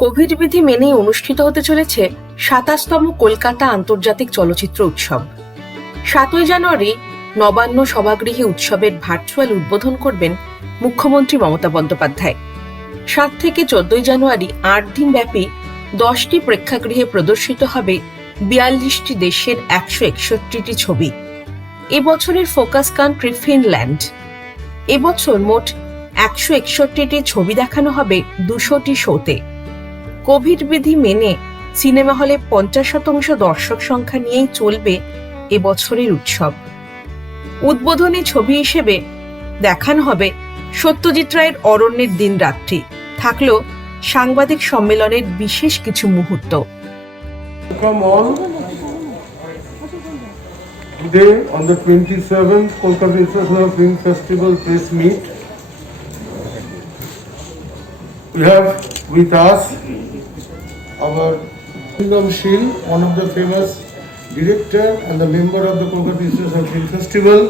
Covid বিধি মেনেই অনুষ্ঠিত হতে চলেছে ২৭তম কলকাতা আন্তর্জাতিক চলচ্চিত্র উৎসব। ৭ই জানুয়ারি নবান্ন সভাগৃহে উৎসবের ভার্চুয়াল উদ্বোধন করবেন মুখ্যমন্ত্রী মমতা বন্দ্যোপাধ্যায়। ৭ থেকে ১৪ জানুয়ারি ৮ দিন ব্যাপী ১০টি প্রেক্ষাগৃহে প্রদর্শিত হবে ৪২টি দেশের ১৬১টি ছবি। এবছরের ফোকাস কান্ট্রি ফিনল্যান্ড। এবছর মোট ১৬১টি ছবি দেখানো হবে ২০০টি শোতে। কোভিড বিধি মেনে সিনেমা হলে ৫০% দর্শক সংখ্যা নিয়েই চলবে এবছরের উৎসব। উদ্বোধনী ছবি হিসেবে দেখানো হবে সত্যজিৎ রায়ের অরণ্যের দিন রাত্রি, থাকলো সাংবাদিক সম্মেলনের বিশেষ কিছু মুহূর্ত। Welcome all. Today on the 27th Kolkata International Film Festival press meet, we have with us our Kingdom Shil, one of the famous director and the member of the Kolkata International Film Festival.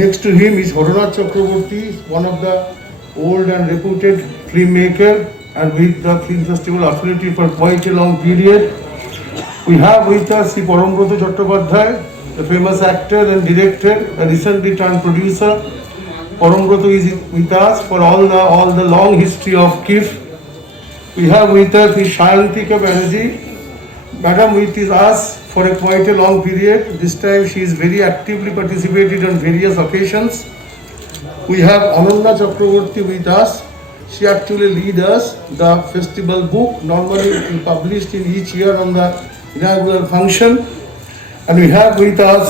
Next to him is Hotonath Chakraborty, one of the old and reputed filmmaker and with the film festival affiliated for quite a long period. We have with us Sri Parambroto Chattopadhyay, the famous actor and director, a recently turned producer. Parambroto is with us for all the long history of KIF. We have with us Ms. Shayantika Banerjee, Madam with us for quite a long period. This time she is very actively participated on various occasions. We have Ananya Chakraborty with us. She actually leads us the festival book, normally published in each year on the inaugural function. And we have with us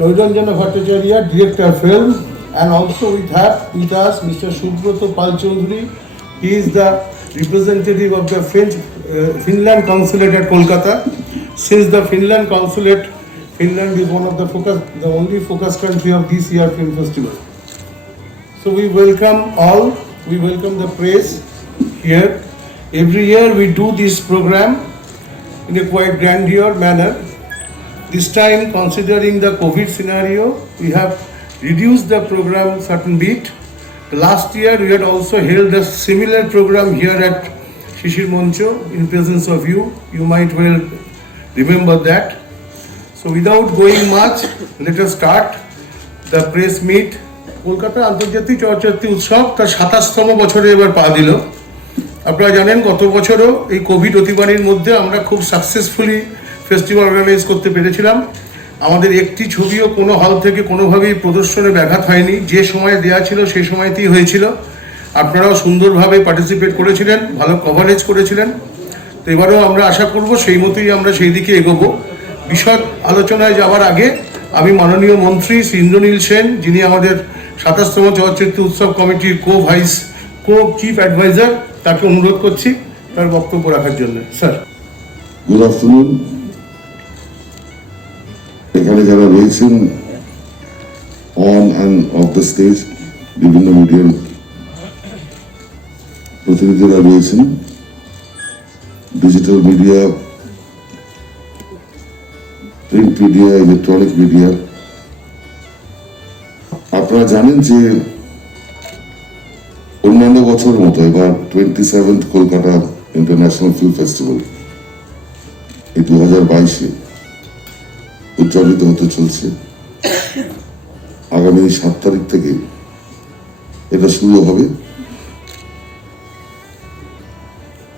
Noiranjana Bhattacharya, director of film, and also we have with us Mr. Subroto Pal Chaudhary. He is the representative of the Finland Consulate at Kolkata. Since the Finland Consulate, Finland is one of the only focus country of this year film festival. So we welcome all. We welcome the press here. Every year we do this program in a quite grandeur manner. This time, considering the COVID scenario, we have reduced the program certain bit. Last year we had also held a similar program here at Shishir Moncho in presence of you. You might well remember that. So without going much, let us start the press meet. Kolkata আন্তর্জাতিক চলচ্চিত্র উৎসব তার ২৭তম বছরে এবার পা দিল। আপনারা জানেন গত বছরও এই কোভিড অতিমারির মধ্যে আমরা খুব সাকসেসফুলি ফেস্টিভ্যাল অর্গানাইজ করতে পেরেছিলাম। আমাদের একটি ছবিও কোনো হল থেকে কোনোভাবেই প্রদর্শনে ব্যাঘাত হয়নি। যে সময় দেওয়া ছিল সেই সময়তেই হয়েছিল। আপনারাও সুন্দরভাবে পার্টিসিপেট করেছিলেন, ভালো কভারেজ করেছিলেন। তো এবারেও আমরা আশা করব সেই মতোই আমরা সেই দিকে এগোবো। বিশদ আলোচনায় যাওয়ার আগে আমি মাননীয় মন্ত্রী শ্রী ইন্দ্রনীল সেন, যিনি আমাদের ২৭তম চলচ্চিত্র উৎসব কমিটির চিফ অ্যাডভাইজার, তাকে অনুরোধ করছি তার বক্তব্য রাখার জন্য। Sir, good afternoon. এখানে যারা রয়েছেন on and of the stage, বিভিন্ন মিডিয়ার প্রতিনিধিরা রয়েছেন, digital media, print media, electronic media. আপনারা জানেন যে অন্যান্য বছরের মতো এবার 27th Kolkata international film festival এই 2022-এ উদযাপিত হতে চলছে। আগামী 7 তারিখ থেকে এটা শুরু হবে।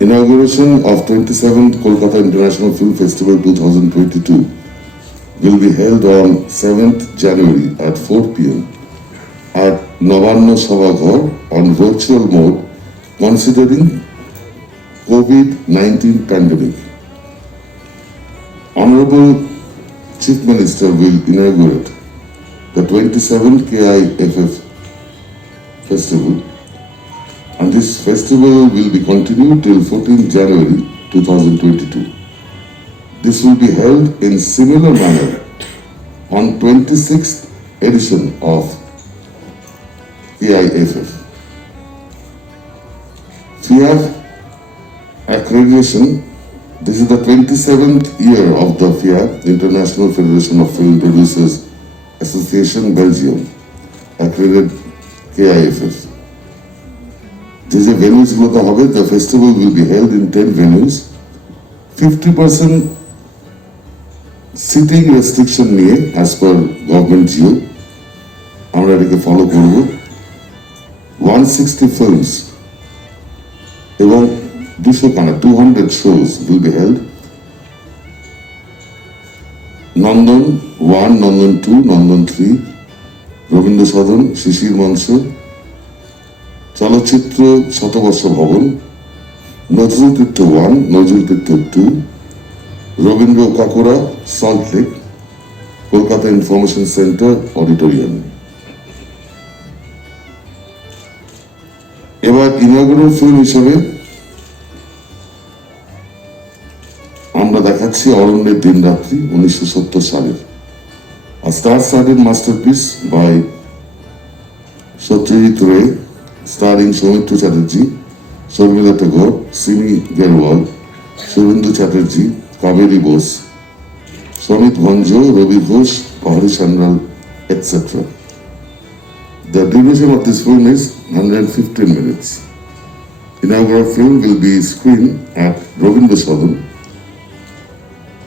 Inauguration of 27th Kolkata International Film Festival 2022 will be held on 7th January at 4 p.m. at Novanno Sabhaghar on virtual mode, considering COVID-19 pandemic. Honorable Chief Minister will inaugurate the 27th KIFF Festival, and this festival will be continued till 14th January 2022. This will be held in similar manner on 26th edition of KIFF. FIAF accreditation. This is the 27th year of the FIAF, International Federation of Film Producers Association Belgium, accredited KIFF. যে যে venues গুলোতে হবে, the festival will be held in 10 venues. 50% sitting restriction নিয়ে as per government Jio আমরা এটাকে follow করব। 160 films এবং 200 shows will be held. নন্দন 1, নন্দন 2, নন্দন 3, রবীন্দ্র সদন, শিশির মঞ্চ, চলচ্চিত্র শতবর্ষ ভবন, নজরুল তীর্থ 1, নজরুল তীর্থ 2, রবীন্দ্র কাকুরা, Salt Lake, Kolkata information centre auditorium. এবার ইনঅগুরাল ফিল্ম হিসেবে আমরা দেখাচ্ছি অরণ্যের দিনরাত্রি 1970 সালের A star-studded masterpiece by Satyajit Ray, starring Soumitra Chatterjee, Sharmila Tagore, Simi Gerwal, Shubhendu Chatterjee, Kaveri Bose, Samit Bhanjo, Ravi Ghosh, Pahari Sandral, etc. The duration of this film is 115 minutes. Inaugural film will be screened at Ravindra Sadan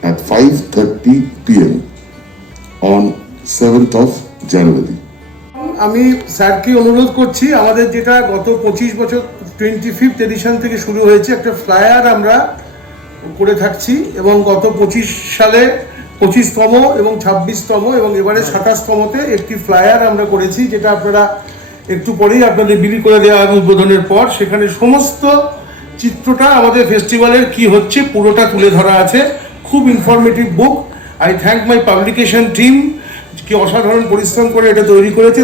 at 5:30 p.m. on 7th of January. আমি স্যারকে অনুরোধ করছি, আমাদের যেটা গত 25 বছর 25th addition থেকে শুরু হয়েছে, একটা ফ্লায়ার আমরা করে থাকছি এবং গত 25 সালে 25তম এবং 26তম এবং এবারে 27তমতে একটি ফ্লায়ার আমরা করেছি, যেটা আপনারা একটু পরেই আপনাদের বিলি করে দেওয়া হবে উদ্বোধনের পর। সেখানে সমস্ত চিত্রটা আমাদের ফেস্টিভ্যালের কি হচ্ছে পুরোটা তুলে ধরা আছে। খুব informative book. I thank my publication team, কি অসাধারণ পরিশ্রম করে এটা তৈরি করেছে।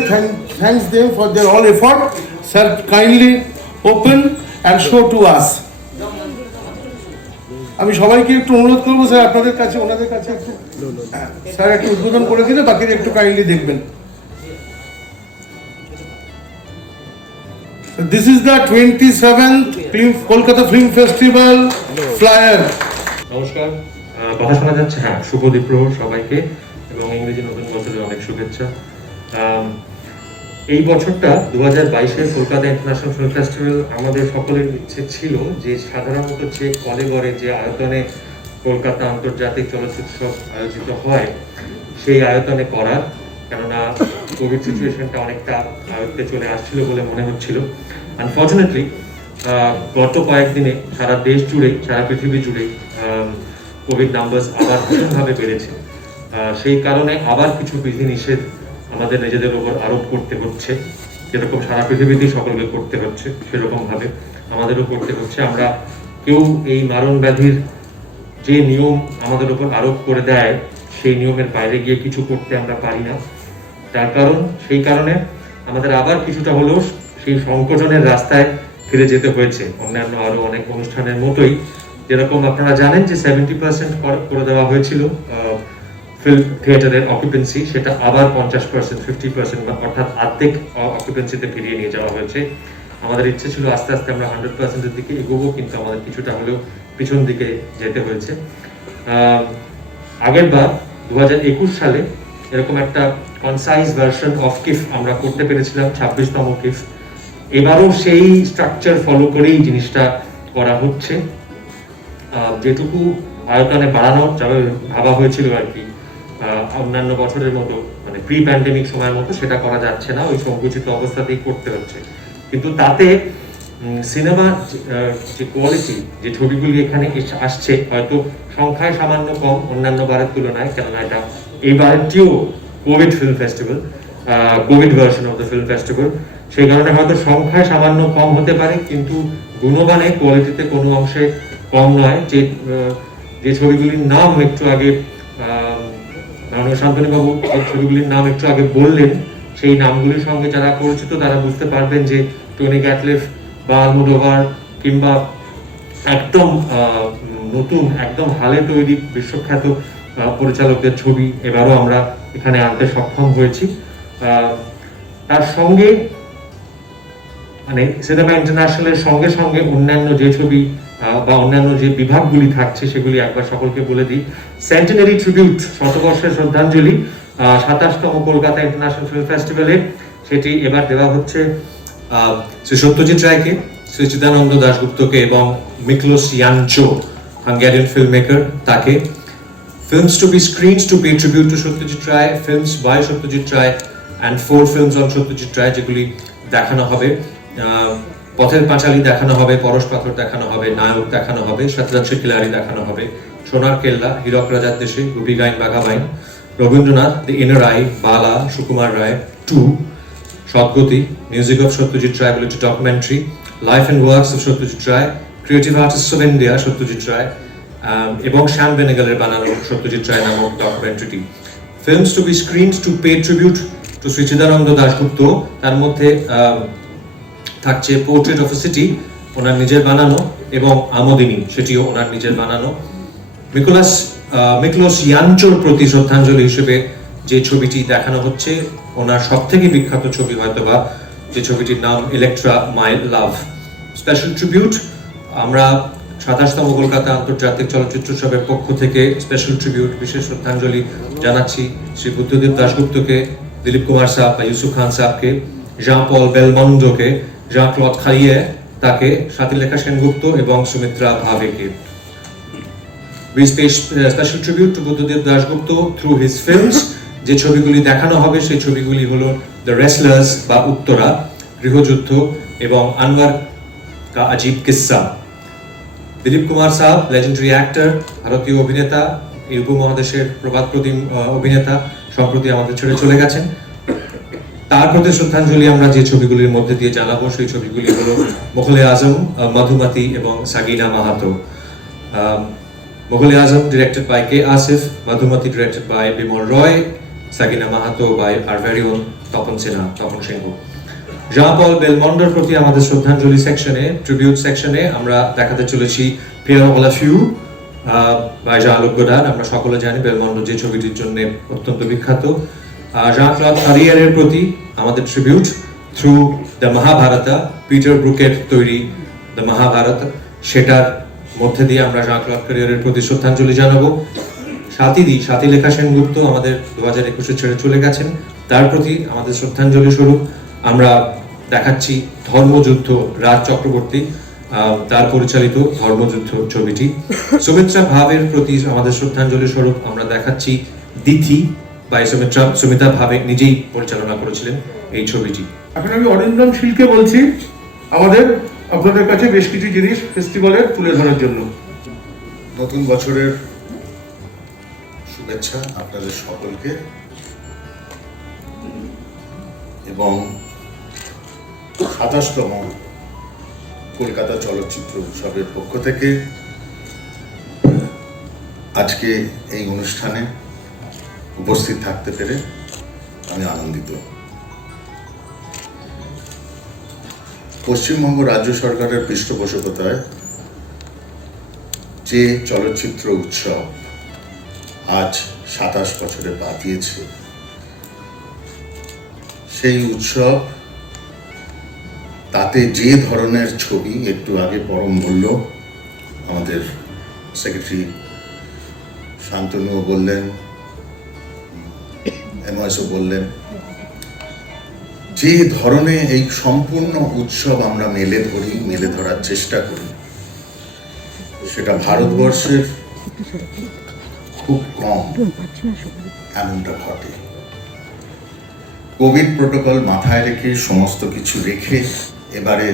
Thanks them for their all effort. Sir kindly open and show to us. আমি সবাইকে একটু অনুরোধ করবো স্যার, আপনাদের কাছে ওনাদের কাছে একটু স্যার একটু উদ্বোধন করে দিলে বাকিরা একটু কাইন্ডলি দেখবেন। This is the 27th Kolkata Film Festival flyer. নমস্কার, কথা শোনা যাচ্ছে? হ্যাঁ, শুভ দ্বীপ্রহর সবাইকে এবং ইংরেজি নতুন বছরের অনেক শুভেচ্ছা। এই বছরটা 2022-এর কলকাতা ইন্টারন্যাশনাল ফিল্ম ফেস্টিভ্যাল আমাদের সকলের ইচ্ছে ছিল যে সাধারণত যে কলেবরে যে আয়তনে কলকাতা আন্তর্জাতিক চলচ্চিত্র আয়োজিত হয় সেই আয়তনে করার, কেননা কোভিড সিচুয়েশনটা অনেকটা আয়ত্তে চলে আসছিল বলে মনে হচ্ছিল। আনফর্চুনেটলি গত কয়েকদিনে সারা দেশ জুড়েই, সারা পৃথিবী জুড়েই কোভিড নাম্বারস আবার ভীষণভাবে বেড়েছে। সেই কারণে আবার কিছু বিধিনিষেধ আমাদের নিজেদের উপর আরোপ করতে হচ্ছে। যেরকম সারা পৃথিবীতেই সকলকে করতে হচ্ছে, সেরকমভাবে আমাদেরও করতে হচ্ছে। আমরা কেউ এই মারণ ব্যাধির যে নিয়ম আমাদের উপর আরোপ করে দেয় সেই নিয়মের বাইরে গিয়ে কিছু করতে আমরা পারি না। সেই কারণে আমাদের আবার কিছুটা হলেও সেই সংকোচনের রাস্তায় ফিরে যেতে হয়েছে। অন্যান্য আরো অনেক অনুষ্ঠানের মতোই, যেরকম আপনারা জানেন যে 70% করে দেওয়া হয়েছিল ফিল্ম থিয়েটারের অকুপেন্সি, সেটা আবার 50%, 50% অর্থাৎ অর্ধেক অকুপেন্সিতে ফিরিয়ে নিয়ে যাওয়া হয়েছে। আমাদের ইচ্ছে ছিল আস্তে আস্তে আমরা 100%-এর দিকে এগোবো, কিন্তু আমাদের কিছুটা হলেও পিছন দিকে যেতে হয়েছে। আগের বার 2021 সালে এরকম একটা কনসাইজ ভার্সন অফ কিফ আমরা করতে পেরেছিলাম, 26তম কিফ। এবারও সেই স্ট্রাকচার ফলো করেই জিনিসটা করা হচ্ছে। যেটুকু আয়তনে বাড়ানো যাবে ভাবা হয়েছিল আর কি, অন্যান্য বছরের মতো মানে প্রি প্যান্ডেমিক সময়ের মতো সেটা করা যাচ্ছে না, ওই সংকুচিত অবস্থাতেই করতে হচ্ছে। কিন্তু তাতে সিনেমা যে কোয়ালিটি, যে ছবিগুলি এখানে আসছে হয়তো সংখ্যায় সামান্য কম অন্যান্য বারের তুলনায়, কেননা এটা এইবারটিও Covid film festival, Covid version of the film festival. সেই কারণে হয়তো সংখ্যায় সামান্য কম হতে পারে, কিন্তু গুণমানে কোয়ালিটিতে কোনো অংশে কম নয়। যে ছবিগুলির নাম একটু আগে মাননীয় শান্তনুবাবু যে ছবিগুলির নাম একটু আগে বললেন, সেই নামগুলির সঙ্গে যারা পরিচিত তারা বুঝতে পারবেন যে টনি গ্যাটলিফ বা আলমোডোভার কিংবা একদম নতুন, একদম হালে তৈরি বিশ্বখ্যাত পরিচালকদের ছবি এবারও আমরা এখানে আনতে সক্ষম হয়েছি। তার সঙ্গে মানে সিনেমা ইন্টারন্যাশনালের সঙ্গে সঙ্গে অন্যান্য যে ছবি বা অন্যান্য যে বিভাগগুলি থাকছে সেগুলি একবার সকলকে বলে দিই। সেন্টেনারি ট্রিবিউট, শতবর্ষের শ্রদ্ধাঞ্জলি, 27তম কলকাতা ইন্টারন্যাশনাল ফিল্ম ফেস্টিভ্যালে, সেটি এবার দেওয়া হচ্ছে শ্রী সত্যজিৎ রায়কে, শ্রী চিদানন্দ দাশগুপ্তকে এবং মিক্লোস ইয়ানচো, হাঙ্গেরিয়ান ফিল্ম মেকার, তাকে। Films to be screens to pay tribute to Satyajit Ray, films by Satyajit Ray and 4 films on Satyajit Ray যেগুলি দেখানো হবে। পথের পাঁচালী দেখানো হবে, পরশ পাথর দেখানো হবে, নায়ক দেখানো হবে, শতরঞ্জ খিলাড়ি দেখানো হবে, সোনার কেল্লা, হীরক রাজার দেশে, রুবি Gyne Bagha Byne, Rabindranath, the inner eye, Bala, Sukumar Ray 2, Sadgati, music of Satyajit Ray বলে একটি documentary, life and works of Satyajit Ray, creative artists of India Satyajit Ray, এবং শ্যাম বেনেগালের বানানো সত্যজিৎ রায় নামক ডকুমেন্টারিটি। Films to be screened to pay tribute to Shri Chidananda Dasgupta, তার মধ্যে থাকছে পোর্ট্রেট অফ এ সিটি, ওনার নিজের বানানো, এবং আমোদিনী, সেটিও ওনার নিজের বানানো। মিক্লোস ইয়ানচোর প্রতি শ্রদ্ধাঞ্জলি হিসেবে যে ছবিটি দেখানো হচ্ছে, ওনার সব থেকে বিখ্যাত ছবি হয়তোবা, যে ছবিটির নাম ইলেকট্রা মাই লাভ। স্পেশাল ট্রিবিউট, আমরা 27তম কলকাতা আন্তর্জাতিক চলচ্চিত্র উৎসবের পক্ষ থেকে স্পেশাল ট্রিবিউট, বিশেষ শ্রদ্ধাঞ্জলি জানাচ্ছি শ্রী বুদ্ধদেব দাশগুপ্তকে, দিলীপ কুমার সাহ বা ইউসুফ খান সাহকে, জাঁ পল বেলমন্ডোকে, জাঁ ক্লদ খাইয়ে তাকে, স্বাতিলেখা সেনগুপ্ত এবং Sumitra ভাভেকে। We pay special tribute to Buddhadeb Dasgupta through his films। যে ছবিগুলি দেখানো হবে সেই ছবিগুলি হলো দ্য রেসলার্স বা উত্তরা, গৃহযুদ্ধ, এবং আনওয়ার কা আজীব কিস্সা। দিলীপ কুমার সাহ, লেজেন্ডারি অ্যাক্টর, ভারতীয় অভিনেতা, এই উপমহাদেশের প্রবাদ প্রতিম অভিনেতা, সম্প্রতি আমাদের ছেড়ে চলে গেছেন। তার প্রতি শ্রদ্ধাঞ্জলি আমরা যে ছবিগুলির মধ্যে দিয়ে জানাবো সেই ছবিগুলি হলো মুঘল-এ আজম, মধুমতি এবং সাগিনা Mahato. মুঘল-এ-আজম directed by K. Asif, Madhumati directed by Bimal Roy, Sagina Mahato by our very own Tapan Sinha, Tapan Singh. Jean Paul বেলমন্ডোর প্রতি আমাদের শ্রদ্ধাঞ্জলি সেকশনে, ট্রিবিউট সেকশনে আমরা দেখাতে চলেছি Pierre of la Few by Jean-Luc Godard। আমরা সকলে জানি বেলমন্ডো যে ছবিটির জন্য অত্যন্ত বিখ্যাত। জাঁ ক্লদ খারিয়ারের প্রতি আমাদের tribute through the Mahabharata, Peter ব্রুকের তৈরি দ্য মহাভারত, সেটার মধ্যে দিয়ে আমরা জাঁ ক্লদ খারিয়ারের প্রতি শ্রদ্ধাঞ্জলি জানাবো। স্বাতিলেখা সেনগুপ্ত আমাদের 2021 ছেড়ে চলে গেছেন, তার প্রতি আমাদের শ্রদ্ধাঞ্জলি স্বরূপ আমরা দেখাচ্ছি ধর্মযুদ্ধ, রাজ চক্রবর্তী তার পরিচালিত ধর্মযুদ্ধ ছবিটি। সুমিত্রা ভাবের প্রতি আমাদের শ্রদ্ধাঞ্জলি স্বরূপ আমরা দেখাচ্ছি দিথি বা সুমিতা ভাবে নিজেই পরিচালনা করেছিলেন এই ছবিটি। এখন আমি অরিন্দম শীলকে বলছি আপনাদের কাছে বেশ কিছু জিনিস ফেস্টিভ্যালের তুলে ধরার জন্য। নতুন বছরের শুভেচ্ছা আপনাদের সকলকে, এবং 27তম কলকাতা চলচ্চিত্র উৎসবের পক্ষ থেকে আজকে এই অনুষ্ঠানে উপস্থিত থাকতে পেরে আমি আনন্দিত। পশ্চিমবঙ্গ রাজ্য সরকারের পৃষ্ঠপোষকতায় যে চলচ্চিত্র উৎসব আজ 27 বছরে পা দিয়েছে, সেই উৎসব তাতে যে ধরনের ছবি, একটু আগে পরম মূল্য আমাদের সেক্রেটারি শান্তনুও বললেন, এমএসও বললেন, যে ধরনের এই সম্পূর্ণ উৎসব আমরা মেলে ধরার চেষ্টা করি, সেটা ভারতবর্ষের খুব কম এমনটা ঘটে। কোভিড প্রোটোকল মাথায় রেখে, সমস্ত কিছু রেখে এবারে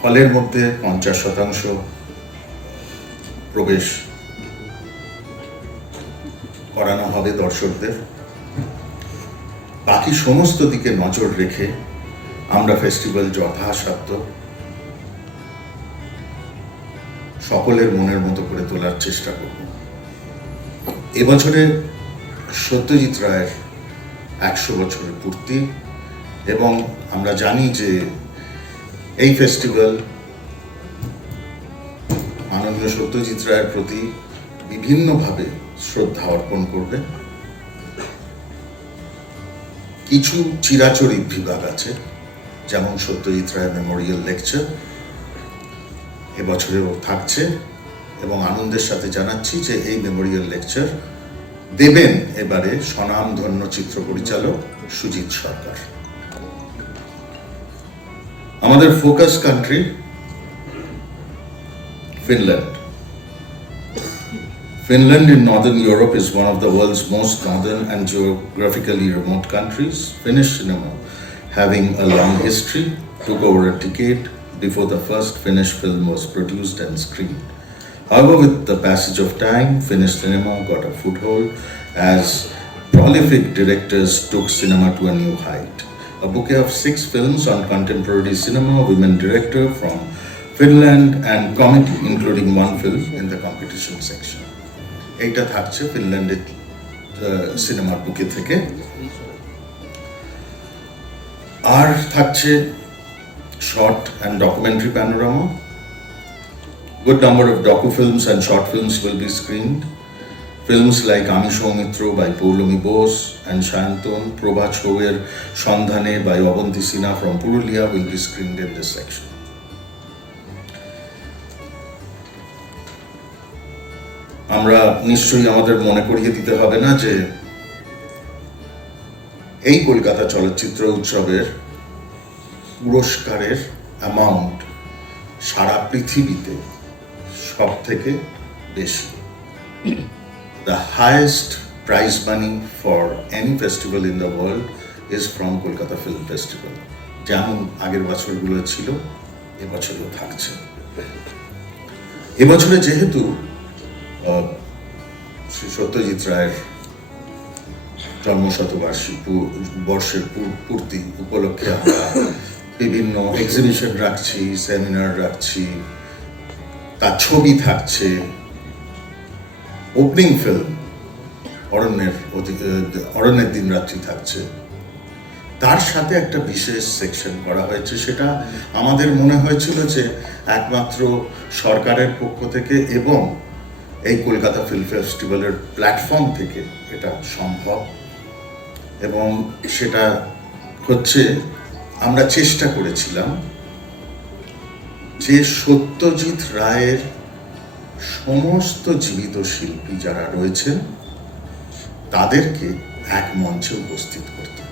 হলের মধ্যে 50% প্রবেশ করানো হবে দর্শকদের। বাকি সমস্ত দিকে নজর রেখে আমরা ফেস্টিভ্যাল যথাসাধ্য সকলের মনের মতো করে তোলার চেষ্টা করব। এবছরে সত্যজিৎ রায়ের 100 বছরের পূর্তি, এবং আমরা জানি যে এই ফেস্টিভ্যাল মাননীয় সত্যজিৎ রায়ের প্রতি বিভিন্নভাবে শ্রদ্ধা অর্পণ করবে। কিছু চিরাচরিত বিভাগ আছে, যেমন সত্যজিৎ রায় মেমোরিয়াল লেকচার এবছরেও থাকছে, এবং আনন্দের সাথে জানাচ্ছি যে এই মেমোরিয়াল লেকচার দেবেন এবারে স্বনামধন্য চিত্র পরিচালক সুজিত সরকার। আমাদের আমাদের focus country Finland. Finland in Northern Europe is one of the world's most northern and geographically remote countries. Finnish cinema, having a long history, took over a decade before the first Finnish film was produced and screened. However, with the passage of time, Finnish cinema got a foothold as prolific directors took cinema to a new height. A bouquet of 6 films on contemporary cinema, women director from Finland and comedy, including 1 film in the competition section. এইটা থাকছে ফিনল্যান্ডের সিনেমার বুকে থেকে। আর থাকছে short and documentary panorama. Good number of docu-films and short films will be screened. Films like Ami Soumitra by Poulomi Bose and Shayanton, Probha Chouer Shandhane by Abanti Sinha from Purulia will be screened in this section. আমরা নিশ্চয়ই আমাদের মনে করিয়ে দিতে হবে না যে এই কলকাতা চলচ্চিত্র উৎসবের পুরস্কারের অ্যামাউন্ট সারা পৃথিবীতে সব থেকে বেশি। The highest prize money for any festival in the world is from Kolkata Film Festival. যেমন আগের বছরগুলো ছিল, এবছরও থাকছে। এবছরে যেহেতু শ্রী সত্যজিৎ রায়ের জন্মশতবার্ষিকী বর্ষের পূর্তি উপলক্ষে আমরা বিভিন্ন এক্সিবিশন রাখছি, সেমিনার রাখছি, তার ছবি থাকছে, ওপেনিং ফিল্ম অরণ্যের দিন রাত্রি থাকছে, তার সাথে একটা বিশেষ সেকশন করা হয়েছে। সেটা আমাদের মনে হয়েছিল যে একমাত্র সরকারের পক্ষ থেকে এবং এই কলকাতা ফিল্ম ফেস্টিভ্যালের প্ল্যাটফর্ম থেকে এটা সম্ভব, এবং সেটা হচ্ছে আমরা চেষ্টা করেছিলাম যে সত্যজিৎ রায়ের সমস্ত জীবিত শিল্পী যারা রয়েছেন তাদেরকে এক মঞ্চে উপস্থিত করতে।